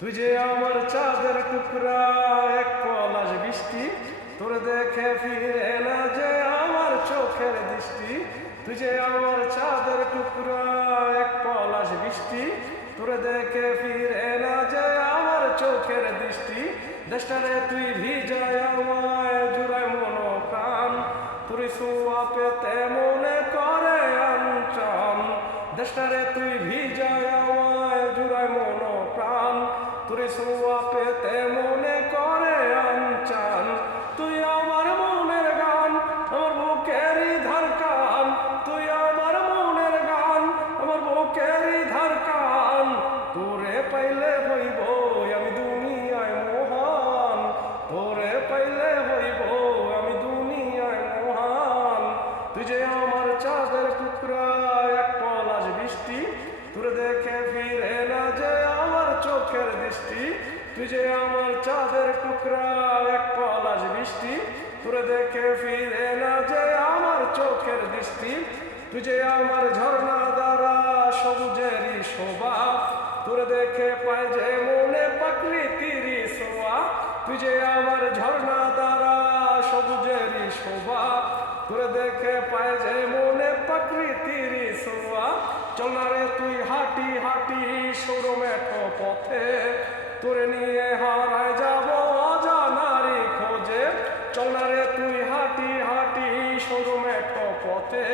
তুই যে আমার চাঁদের টুকরা, এক পলাশ বৃষ্টি, তোর দেখে ফিরে না যে আমার চোখের দৃষ্টি। তুই যে আমার চাঁদের টুকরা, এক পলাশ বৃষ্টি, তোর দেখে ফিরে না যে আমার চোখের দৃষ্টি। দেশটারে তুই ভিজায় আমায়, জুড়ায় মন প্রাণ, তোর ছোঁয়া পেতে মনে করে আনচান। দেশটারে তুই ভিজায় আমায়, জুড়ায় মন প্রাণ, তোর ছোঁয়া পেতে মনে করে আনচান। তুই আমার মনের গান, আমার বুকেরই ধারকান, তুই আমার মনের গান, আমার বুকেরই ধারকান। তোরে পাইলে হইব আমি দুনিয়ায় মহান, তোরে পাইলে হইব আমি দুনিয়ায় মহান। তুই যে আমার চাঁদের টুকরা, এক পলাশ বৃষ্টি, তোরে দেখে ফিরে না যে আমার চোখের দৃষ্টি। তুই যে আমার চাঁদের টুকরা, এক পলাশ বৃষ্টি, তোরে দেখে ফিরে না যে আমার চোখের দৃষ্টি। তুই যে আমার ঝর্ণা দ্বারা সবুজেরই শোভা, তোরে দেখে পাই যে মনে প্রকৃতির ছোঁয়া। তুই যে আমার ঝর্ণা দ্বারা সবুজেরই শোভা, তোরে দেখে পাই যে মনে প্রকৃতির ছোঁয়া। চল না রে তুই হাঁটি হাঁটি সরু মেঠো পথে, তোরে নিয়ে হারায় যাব অজানারি খোঁজে। চল না রে তুই হাঁটি হাঁটি সরু মেঠো পথে,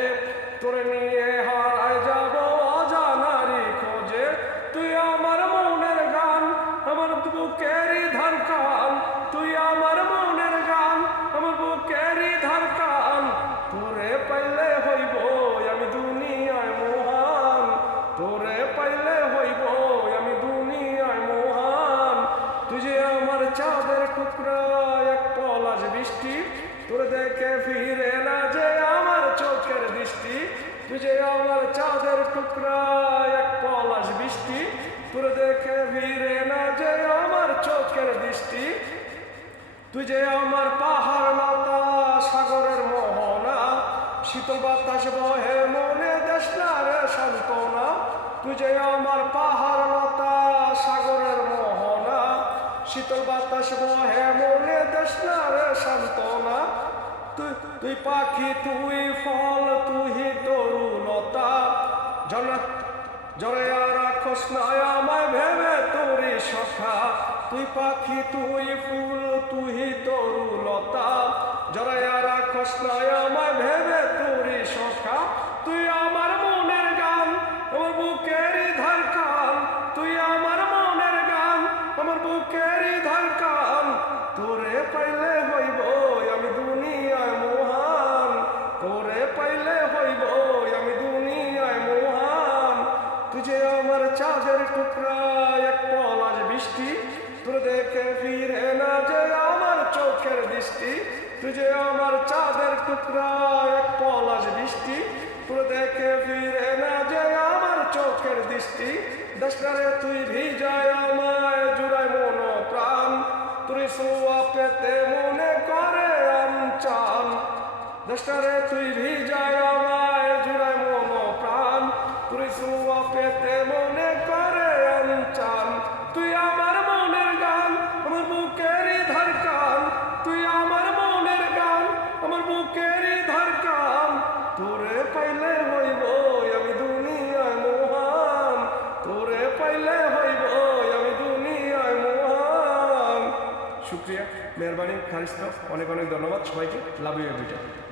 তোরে নিয়ে হারায় যাব অজানারি খোঁজে। তুই আমার মনের গান, আমার বুকেরই ধারকান, তুই আমার মনের গান, আমার বুকেরই ধারকান। তোরে পাইলে হইব আমি দুনিয়ায় মহান, তোরে পাইলে হইব আমি দুনিয়ায় মহান। তুই যে আমার চাঁদের টুকরা, এক পলাশ বৃষ্টি, তোরে দেখে ফিরে না যে আমার চোখের দৃষ্টি। তুই যে আমার চাঁদের টুকরা, এক পলাশ বৃষ্টি, তোরে দেখে ফিরে না যে আমার চোখের দৃষ্টি। তুই যে আমার পাহাড় লতা, সাগরের মোহনা, শীতল বাতাস বহে মনে দেশ না রে সান্ত্বনা। তুই যে আমার পাহাড় লতা, সাগরের মোহনা, শীতল বাতাস বহে মনে দেশ না রে সান্ত্বনা। তুই পাখি, তুই ফল, তুই তরুলতা, জরে আর রাখস না আমায় ভেবে তোরি সখা। তুই পাখি, তুই ফুল, তুই তরুলতা, জরে আর রাখস না আমায় ভেবে তোরি সখা। তুই আমার মনের গান, আমার বুকেরই ধারকান, তুই আমার মনের গান, আমার বুকেরই ধারকান। তোরে পাইলে হইব আমি দুনিয়ায় মহান, তোরে পাইলে হইব আমি দুনিয়ায় মহান। তুই যে আমার চাঁদের টুকরা, এক পলাশ বৃষ্টি, তোর দেখে ফিরে না যে আমার চোখের দৃষ্টি। তুই যে আমার চাঁদের টুকরা, এক পলাশ বৃষ্টি, তোর দেখে ফিরে না যে আমার চোখের দৃষ্টি। দেশটারে তুই ভিজায় আমায়, জুড়ায় মন প্রাণ, তোর ছোঁয়া পেতে মনে করে আনচান। দেশটারে তুই ভিজায় আমায়, জুড়ায় মন প্রাণ, তোর ছোঁয়া পেতে মনে করে আনচান। তুই আমার মনের গান, আমার বুকেরই ধারকান, তুই আমার মনের গান, আমার বুকেরই ধারকান। তোরে পাইলে হইব আমি দুনিয়ায় মহান, তোরে পাইলে হইব আমি দুনিয়ায় মহান। শুক্রিয়া, মেহরবানি, খারিস্তা, অনেক অনেক ধন্যবাদ সবাইকে। Love you এভরিটাইম।